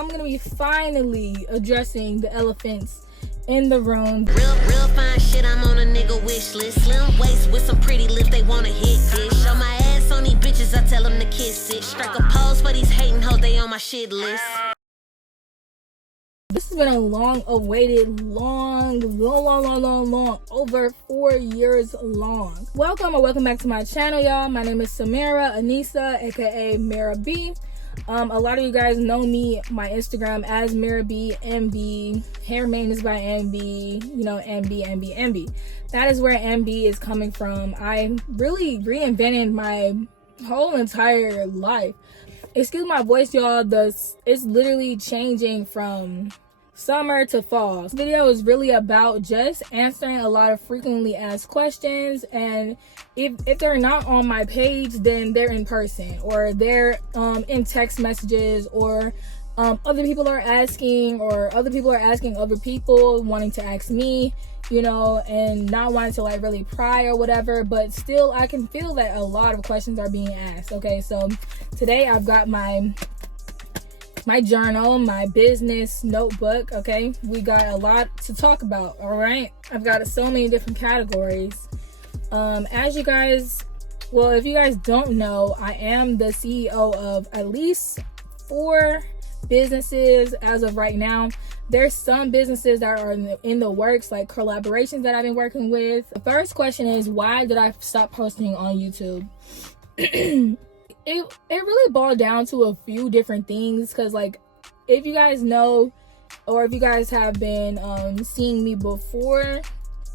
I'm gonna be finally addressing the elephants in the room. Real fine shit, I'm on a nigga wish list. Slim waist with some pretty lips, they wanna hit this. Show my ass on these bitches, I tell them to kiss it. Strike a pose for these hating hoes, they on my shit list. This has been a long-awaited, long, over 4 years long. Welcome back to my channel, y'all. My name is Samira Anissa, aka Mira B. A lot of you guys know me, my Instagram as Mira B MB. Hair maintenance by MB, you know, MB. That is where MB is coming from. I really reinvented my whole entire life. Excuse my voice, y'all. It's literally changing from summer to fall. This video is really about just answering a lot of frequently asked questions, and if they're not on my page, then they're in person, or they're in text messages, or other people are asking other people wanting to ask me, you know, and not wanting to like really pry or whatever, but still I can feel that a lot of questions are being asked. Okay, so today I've got my journal, my business notebook. Okay, we got a lot to talk about. All right, I've got so many different categories. As you guys, well, if you guys don't know, I am the CEO of at least 4 businesses as of right now. There's some businesses that are in the works, like collaborations that I've been working with. The first question is, why did I stop posting on YouTube? It really boiled down to a few different things, because like, if you guys know, or if you guys have been seeing me before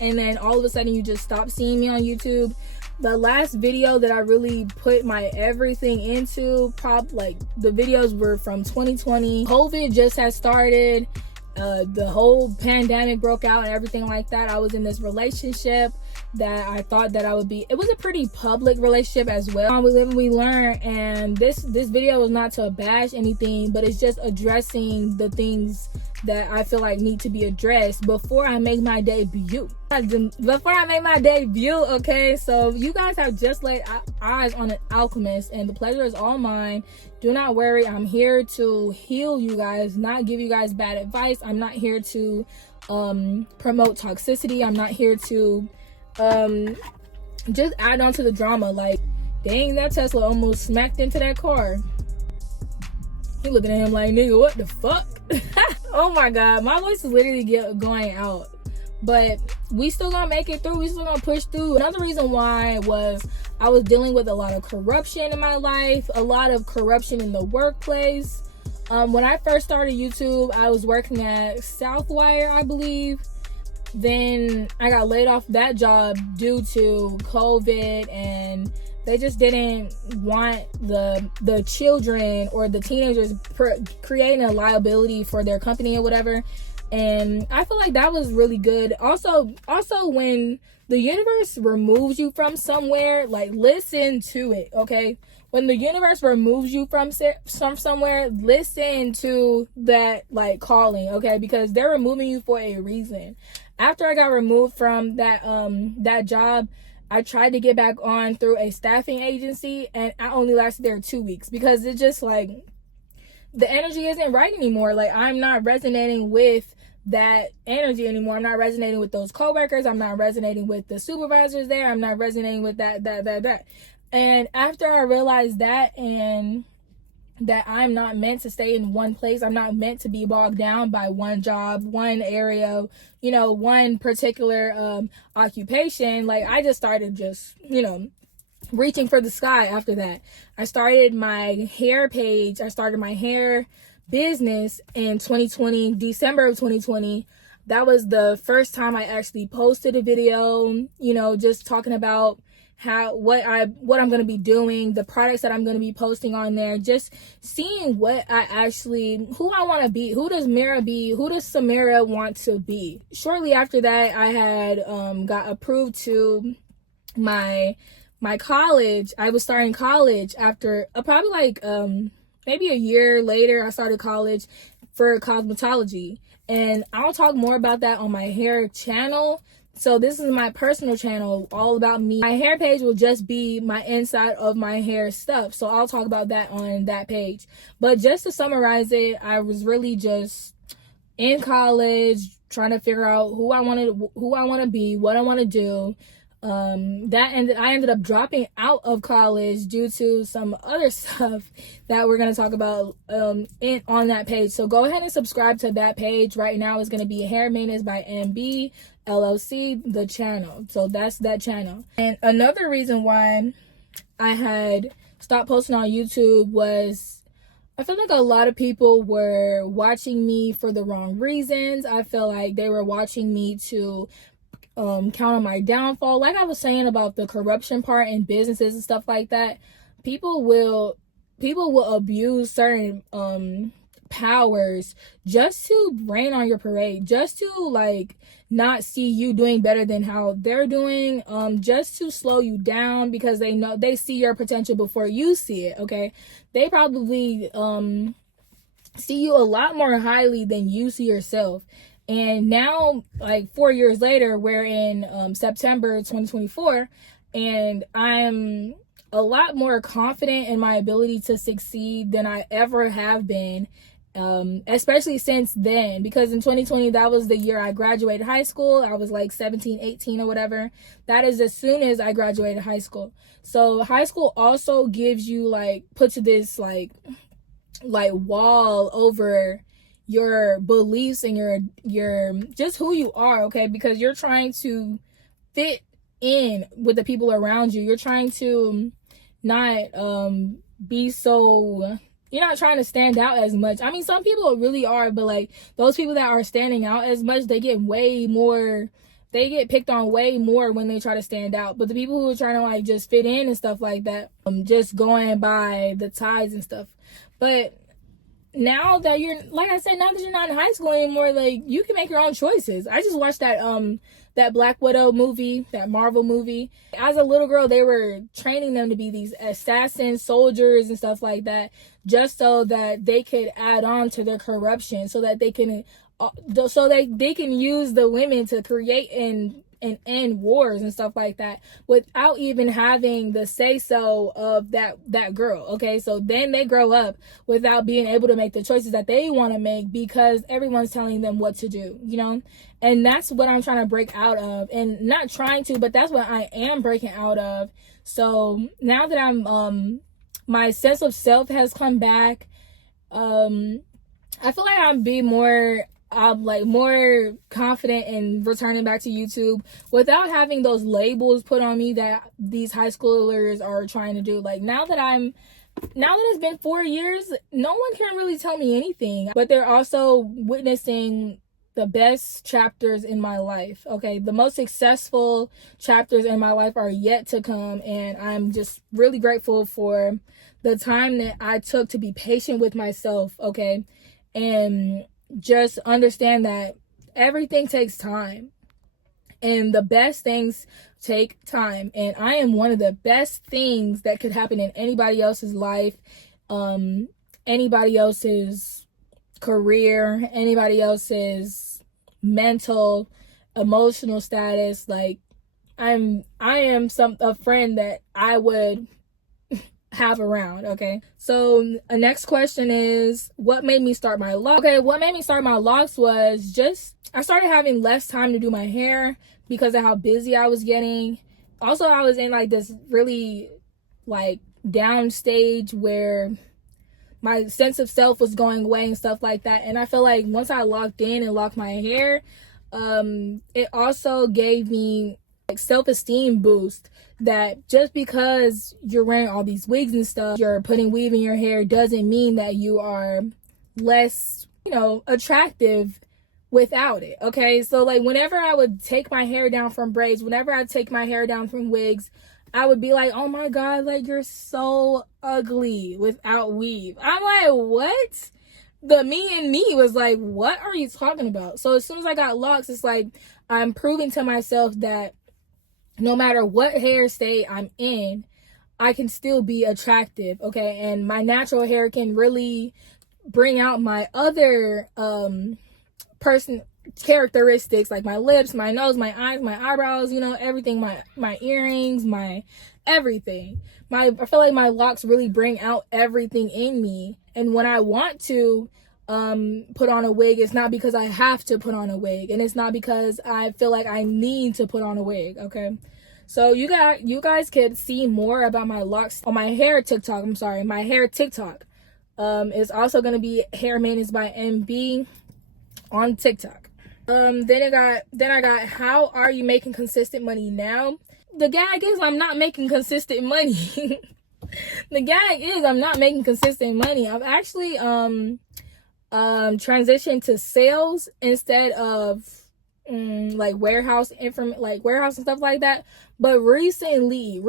and then all of a sudden you just stop seeing me on YouTube, the last video that I really put my everything into, like the videos were from 2020. COVID just had started, the whole pandemic broke out and everything like that. I was in this relationship that I thought that I would be. It was a pretty public relationship as well. We live and we learn, and this video is not to bash anything, but it's just addressing the things that I feel like need to be addressed before I make my debut. Okay, so you guys have just laid eyes on an alchemist, and the pleasure is all mine. Do not worry, I'm here to heal you guys, not give you guys bad advice. I'm not here to promote toxicity. I'm not here to just add on to the drama. Like, dang, that Tesla almost smacked into that car. He looking at him like, nigga, what the fuck? Oh my god, my voice is literally going out, but we still gonna make it through. We still gonna push through. Another reason why was I was dealing with a lot of corruption in my life, a lot of corruption in the workplace. When I first started YouTube, I was working at Southwire, I believe. Then I got laid off that job due to COVID, and they just didn't want the children or the teenagers creating a liability for their company or whatever. And I feel like that was really good. Also when the universe removes you from somewhere, like, listen to it, okay? When the universe removes you from somewhere, listen to that, like, calling, okay? Because they're removing you for a reason. After I got removed from that job, I tried to get back on through a staffing agency, and I only lasted there 2 weeks because it's just like the energy isn't right anymore. Like, I'm not resonating with that energy anymore. I'm not resonating with those coworkers. I'm not resonating with the supervisors there. I'm not resonating with that. And after I realized that, and that I'm not meant to stay in one place, I'm not meant to be bogged down by one job, one area, you know, one particular occupation, like, I just started reaching for the sky. After that, I started my hair page. I started my hair business in 2020, December of 2020. That was the first time I actually posted a video, you know, just talking about what I'm going to be doing, the products that I'm going to be posting on there, just seeing who I want to be. Who does Mira be? Who does Samira want to be? Shortly after that, I had got approved to my college. I was starting college after probably like maybe a year later. I started college for cosmetology, and I'll talk more about that on my hair channel. So this is my personal channel, all about me. My hair page will just be my inside of my hair stuff. So I'll talk about that on that page. But just to summarize it, I was really just in college trying to figure out who I want to be, what I want to do. I ended up dropping out of college due to some other stuff that we're going to talk about on that page. So go ahead and subscribe to that page. Right now it's going to be Hair Maintenance by MB LLC, the channel. So that's that channel. And another reason why I had stopped posting on YouTube was I feel like a lot of people were watching me for the wrong reasons. I feel like they were watching me to count on my downfall. Like I was saying about the corruption part in businesses and stuff like that, people will abuse certain powers just to rain on your parade, just to like not see you doing better than how they're doing, just to slow you down because they see your potential before you see it. Okay, they probably see you a lot more highly than you see yourself. And now, like 4 years later, we're in September 2024, and I'm a lot more confident in my ability to succeed than I ever have been, especially since then, because in 2020, that was the year I graduated high school. I was like 17, 18 or whatever. That is as soon as I graduated high school. So high school also gives you puts this like wall over your beliefs and your just who you are, okay? Because you're trying to fit in with the people around you. You're trying to not be so, you're not trying to stand out as much. I mean, some people really are, but like those people that are standing out as much, they get picked on way more when they try to stand out. But the people who are trying to like just fit in and stuff like that, just going by the tides and stuff. But now that you're, like I said, now that you're not in high school anymore, like you can make your own choices. I just watched that Black Widow movie, that Marvel movie. As a little girl, they were training them to be these assassin soldiers and stuff like that, just so that they could add on to their corruption, so that they can use the women to create and end wars and stuff like that without even having the say so of that girl. Okay, so then they grow up without being able to make the choices that they want to make because everyone's telling them what to do, and that's what I'm trying to break out of. And not trying to, but that's what I am breaking out of. So now that I'm my sense of self has come back, I feel like I'm being more confident in returning back to YouTube without having those labels put on me that these high schoolers are trying to do. Like now that it's been 4 years, no one can really tell me anything. But they're also witnessing the best chapters in my life. Okay, the most successful chapters in my life are yet to come, and I'm just really grateful for the time that I took to be patient with myself. Okay, and just understand that everything takes time, and the best things take time. And I am one of the best things that could happen in anybody else's life, anybody else's career, anybody else's mental, emotional status. Like I am a friend that I would have around. Okay, so the next question is, what made me start my locks? Okay, what made me start my locks was just I started having less time to do my hair because of how busy I was getting. Also, I was in like this really like down stage where my sense of self was going away and stuff like that. And I feel like once I locked in and locked my hair, it also gave me like self-esteem boost, that just because you're wearing all these wigs and stuff, you're putting weave in your hair, doesn't mean that you are less, attractive without it. Okay, so like whenever I would take my hair down from braids, whenever I take my hair down from wigs, I would be like, oh my god, like you're so ugly without weave. I'm like, what? The me in me was like, what are you talking about? So as soon as I got locks, it's like I'm proving to myself that no matter what hair state I'm in, I can still be attractive, okay? And my natural hair can really bring out my other characteristics, like my lips, my nose, my eyes, my eyebrows, you know, everything, my earrings, my everything. I feel like my locks really bring out everything in me. And when I want to put on a wig, it's not because I have to put on a wig, and it's not because I feel like I need to put on a wig. Okay, so you guys could see more about my locks on my hair TikTok. I'm sorry, my hair TikTok. It's also gonna be Hair Maintenance by MB on TikTok. Then I got how are you making consistent money now? The gag is I'm not making consistent money. The gag is I'm not making consistent money. I've actually transitioned to sales instead of like warehouse warehouse and stuff like that. But recently,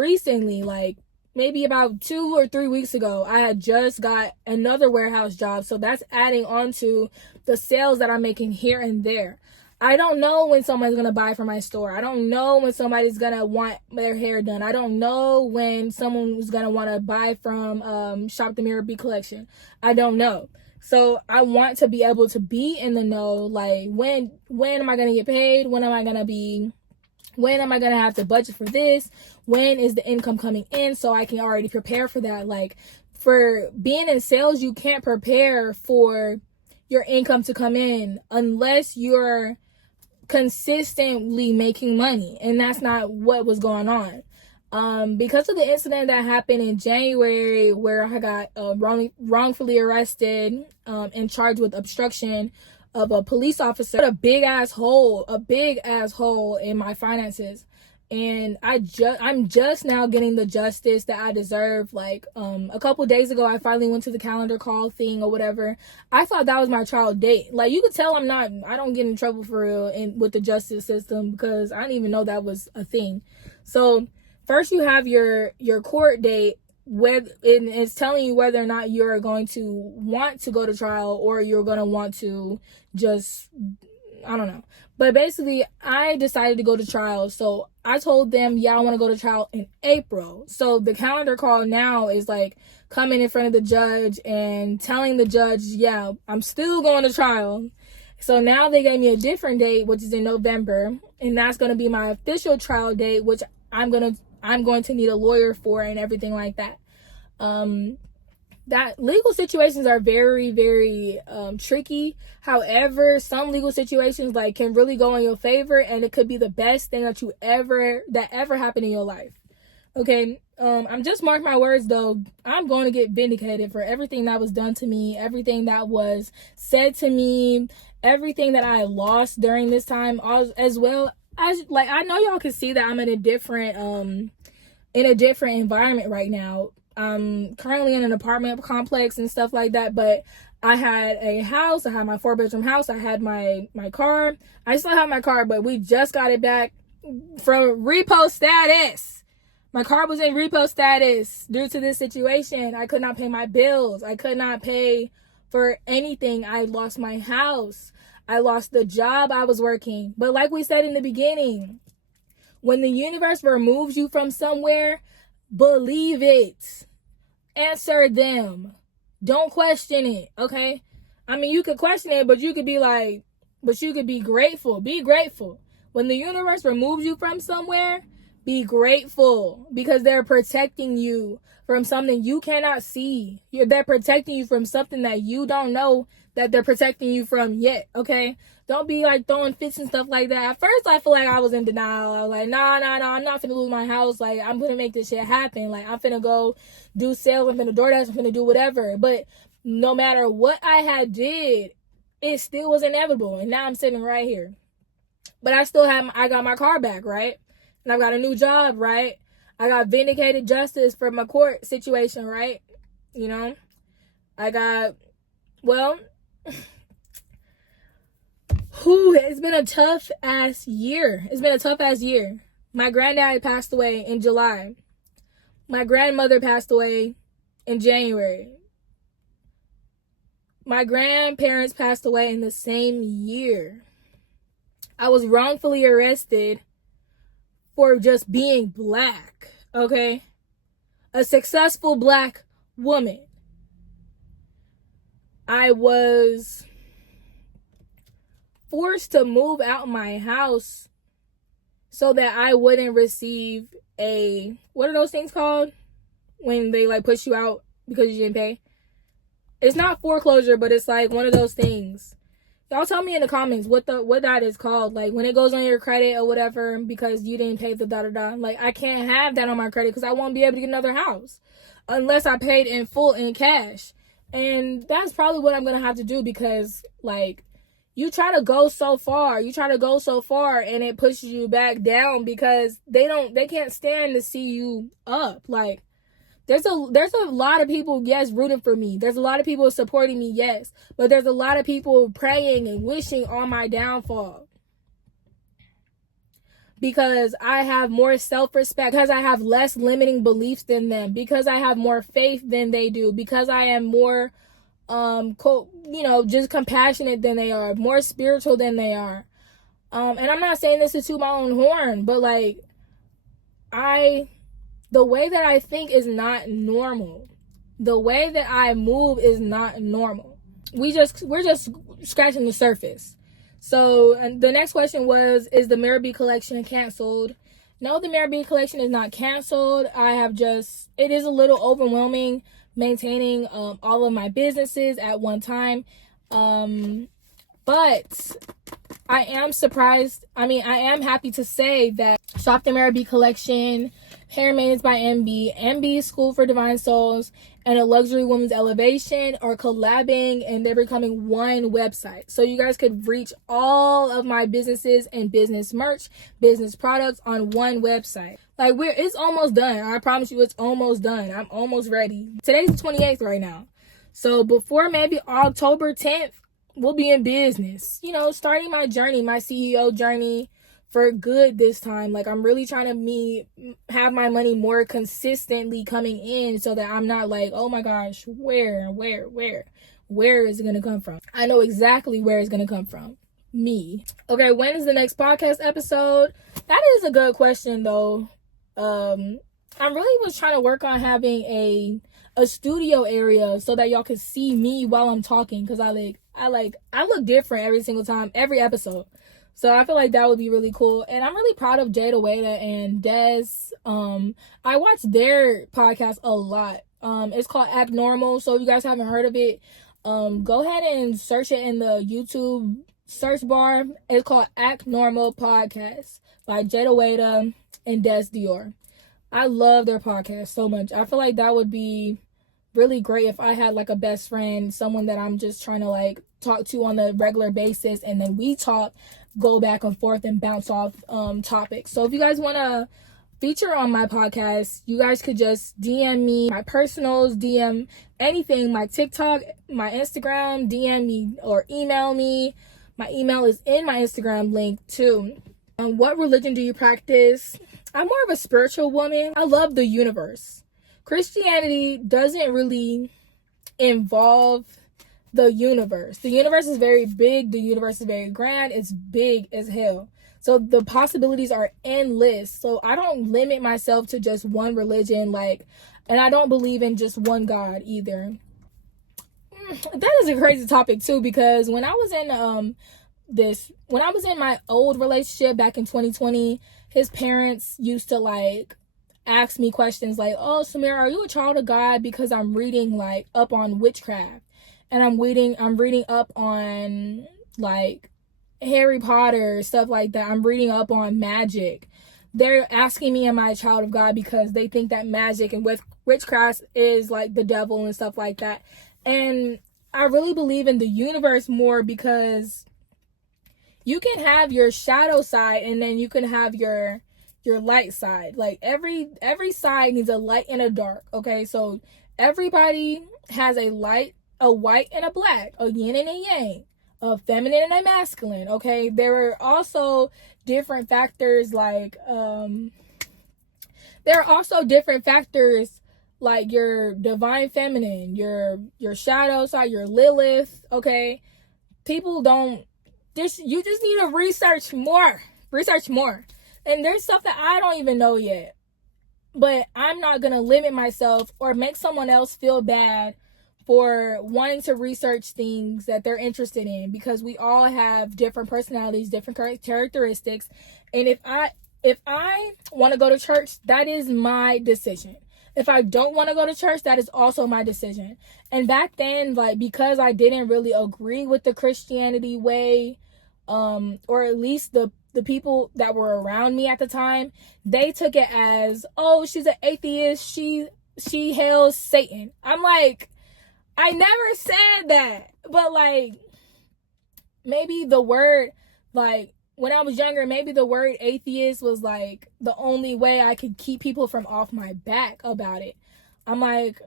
like maybe about 2 or 3 weeks ago, I had just got another warehouse job. So that's adding on to the sales that I'm making here and there. I don't know when someone's going to buy from my store. I don't know when somebody's going to want their hair done. I don't know when someone's going to want to buy from Shop the Mirror B Collection. I don't know. So I want to be able to be in the know, like when am I going to get paid? When am I going to have to budget for this? When is the income coming in so I can already prepare for that? Like for being in sales, you can't prepare for your income to come in unless you're consistently making money, and that's not what was going on. Because of the incident that happened in January where I got wrongfully arrested and charged with obstruction of a police officer, a big ass hole in my finances. And I'm just now getting the justice that I deserve. Like a couple days ago, I finally went to the calendar call thing or whatever. I thought that was my trial date. Like you could tell I don't get in trouble for real with the justice system because I didn't even know that was a thing. So first you have your court date, where it's telling you whether or not you're going to want to go to trial or you're going to want to just, I don't know. But basically, I decided to go to trial. So I told them, yeah, I want to go to trial in April. So the calendar call now is like coming in front of the judge and telling the judge, yeah, I'm still going to trial. So now they gave me a different date, which is in November. And that's going to be my official trial date, which I'm going to need a lawyer for and everything like that. That legal situations are very, very tricky. However, some legal situations like can really go in your favor, and it could be the best thing that ever happened in your life. Okay, I'm just mark my words though. I'm going to get vindicated for everything that was done to me, everything that was said to me, everything that I lost during this time, as well as like I know y'all can see that I'm in a different environment right now. I'm currently in an apartment complex and stuff like that, but I had a house. I had my 4-bedroom house. I had my car. I still have my car, but we just got it back from repo status. My car was in repo status due to this situation. I could not pay my bills. I could not pay for anything. I lost my house. I lost the job I was working. But like we said in the beginning, when the universe removes you from somewhere, believe it. Answer them. Don't question it, okay? I mean, you could question it, but you could be grateful. Be grateful. When the universe removes you from somewhere, be grateful because they're protecting you from something you cannot see. They're protecting you from something that you don't know that they're protecting you from yet, okay? Don't be like throwing fits and stuff like that. At first, I feel like I was in denial. I was like, nah, I'm not finna lose my house. Like, I'm gonna make this shit happen. Like, I'm finna go do sales. I'm finna DoorDash. I'm finna do whatever. But no matter what I had did, it still was inevitable. And now I'm sitting right here. But I got my car back, right? And I've got a new job, right? I got vindicated justice for my court situation, right? You know? It's been a tough ass year. My granddad passed away in July. My grandmother passed away in January. My grandparents passed away in the same year. I was wrongfully arrested for just being black, okay? A successful black woman. I was forced to move out my house so that I wouldn't receive what are those things called when they like push you out because you didn't pay? It's not foreclosure, but it's like one of those things. Y'all tell me in the comments what that is called. Like when it goes on your credit or whatever because you didn't pay the da-da-da. Like I can't have that on my credit because I won't be able to get another house unless I paid in full in cash. And that's probably what I'm going to have to do because like you try to go so far and it pushes you back down because they can't stand to see you up. Like there's a lot of people, yes, rooting for me. There's a lot of people supporting me, yes. But there's a lot of people praying and wishing on my downfall. Because I have more self-respect. Because I have less limiting beliefs than them. Because I have more faith than they do. Because I am more, just compassionate than they are. More spiritual than they are. And I'm not saying this to toot my own horn. But like, the way that I think is not normal. The way that I move is not normal. We're just scratching the surface. So the next question was, is the Mary B collection canceled? No, the Mary B collection is not canceled. It is a little overwhelming maintaining all of my businesses at one time. But I am surprised. I am happy to say that Shop the Mary B collection, Hair Maintenance by MB School for Divine Souls, and A Luxury Woman's Elevation are collabing and they're becoming one website. So you guys could reach all of my businesses and business merch, business products on one website. Like it's almost done. I promise you it's almost done. I'm almost ready. Today's the 28th right now. So before maybe October 10th, we'll be in business. Starting my journey, my CEO journey for good this time. Like I'm really trying to have my money more consistently coming in so that I'm not like, oh my gosh, where is it going to come from? I know exactly where it's going to come from. Me. Okay, when is the next podcast episode? That is a good question though. I really was trying to work on having a studio area so that y'all could see me while I'm talking because I look different every single time, every episode. So I feel like that would be really cool. And I'm really proud of Jada Wada and Des. I watch their podcast a lot. It's called Act Normal. So if you guys haven't heard of it, go ahead and search it in the YouTube search bar. It's called Act Normal Podcast by Jada Wada and Des Dior. I love their podcast so much. I feel like that would be really great if I had like a best friend, someone that I'm just trying to like talk to on a regular basis, and then we talk, go back and forth and bounce off topics. So if you guys want to feature on my podcast, you guys could just DM me, my personals, DM anything, my TikTok, my Instagram, DM me or email me. My email is in my Instagram link too. What religion do you practice? I'm more of a spiritual woman. I love the universe. Christianity doesn't really involve the universe. The universe is very big. The universe is very grand. It's big as hell. So the possibilities are endless. So I don't limit myself to just one religion, and I don't believe in just one God either. That is a crazy topic too, because when I was in my old relationship back in 2020, his parents used to ask me questions like, oh, Samira, are you a child of God? Because I'm reading up on witchcraft, and I'm reading up on Harry Potter, stuff like that. I'm reading up on magic. They're asking me, am I a child of God? Because they think that magic and witchcraft is the devil and stuff like that. And I really believe in the universe more, because you can have your shadow side and then you can have your light side. Every side needs a light and a dark. Okay, so everybody has a light, a white and a black, a yin and a yang, a feminine and a masculine. Okay, there are also different factors like your divine feminine, your shadow side, your Lilith. Okay, people don't you just need to research more. And there's stuff that I don't even know yet. But I'm not going to limit myself or make someone else feel bad for wanting to research things that they're interested in, because we all have different personalities, different characteristics. And if I want to go to church, that is my decision. If I don't want to go to church, that is also my decision. And back then, like, because I didn't really agree with the Christianity way, or at least the people that were around me at the time, they took it as, oh, she's an atheist, she hails Satan. I'm like, I never said that. But like, maybe the word, like, when I was younger, maybe the word atheist was like the only way I could keep people from off my back about it. I'm like,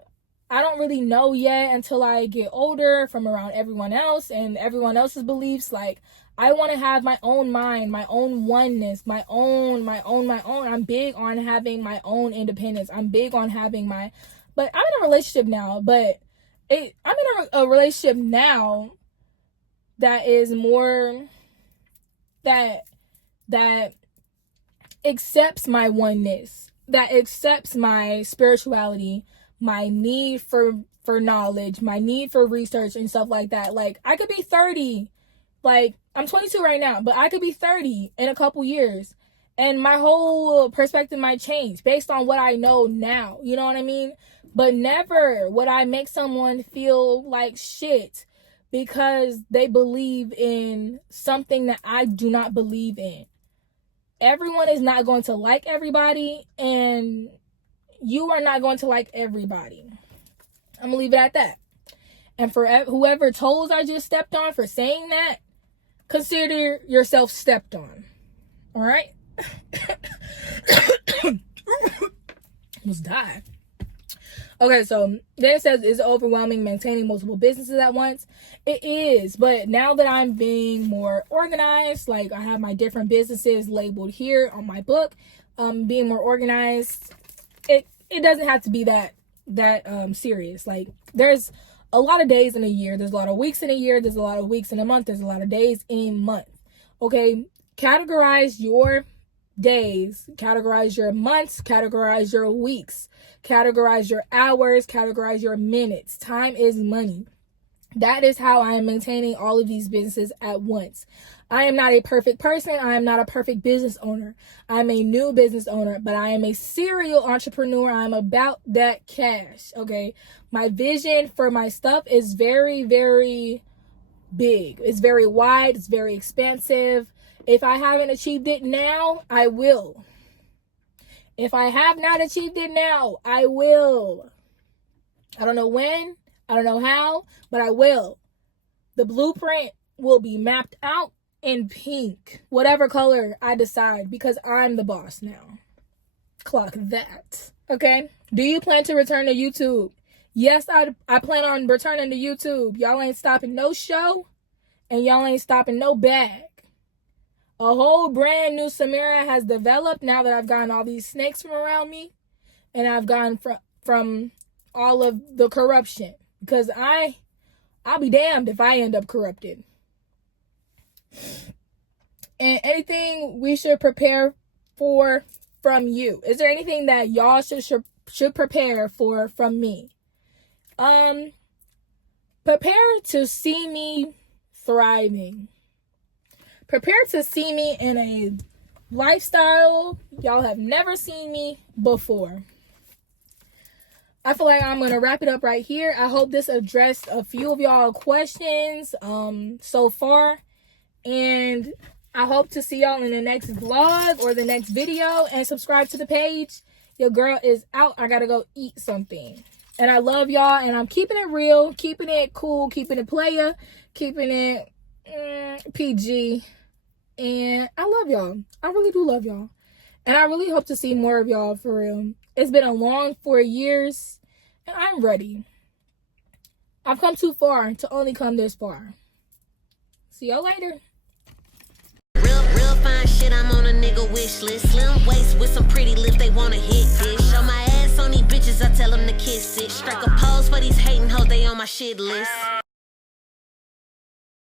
I don't really know yet until I get older, from around everyone else and everyone else's beliefs. Like, I want to have my own mind, my own oneness, my own. I'm big on having my own independence. I'm big on having but I'm in a relationship now, I'm in a relationship now that is more, that accepts my oneness, that accepts my spirituality, my need for knowledge, my need for research and stuff like that. Like, I could be 30, like, I'm 22 right now, but I could be 30 in a couple years, and my whole perspective might change based on what I know now. You know what I mean? But never would I make someone feel like shit because they believe in something that I do not believe in. Everyone is not going to like everybody, and you are not going to like everybody. I'm going to leave it at that. And for whoever toes I just stepped on for saying that, consider yourself stepped on. All right? Almost died. Okay, so then it says, is it overwhelming maintaining multiple businesses at once? It is, but now that I'm being more organized, like I have my different businesses labeled here on my book, being more organized, it doesn't have to be that serious. Like, there's a lot of days in a year, there's a lot of weeks in a year, there's a lot of weeks in a month, there's a lot of days in a month. Okay, categorize your days, categorize your months, categorize your weeks, categorize your hours, categorize your minutes. Time is money. That is how I am maintaining all of these businesses at once. I am not a perfect person. I am not a perfect business owner. I'm a new business owner, but I am a serial entrepreneur. I'm about that cash. Okay. My vision for my stuff is very, very big. It's very wide. It's very expansive. If I haven't achieved it now, I will. If I have not achieved it now, I will. I don't know when, I don't know how, but I will. The blueprint will be mapped out in pink, whatever color I decide, because I'm the boss now. Clock that. Okay? Do you plan to return to YouTube? Yes, I plan on returning to YouTube. Y'all ain't stopping no show, and y'all ain't stopping no bag. A whole brand new Samira has developed now that I've gotten all these snakes from around me, and I've gotten from all of the corruption, because I'll be damned if I end up corrupted. And anything we should prepare for from you? Is there anything that y'all should prepare for from me? Prepare to see me thriving. Prepare to see me in a lifestyle y'all have never seen me before. I feel like I'm going to wrap it up right here. I hope this addressed a few of y'all questions so far. And I hope to see y'all in the next vlog or the next video. And subscribe to the page. Your girl is out. I got to go eat something. And I love y'all. And I'm keeping it real, keeping it cool, keeping it player, keeping it PG. And I love y'all. I really do love y'all. And I really hope to see more of y'all, for real. It's been a long 4 years, and I'm ready. I've come too far to only come this far. See y'all later. Real fine shit, I'm on a nigga wish list. Slim waist with some pretty lips, they wanna hit this. Show my ass on these bitches, I tell them to kiss it. Strike a pose for these hating hoes, they on my shit list.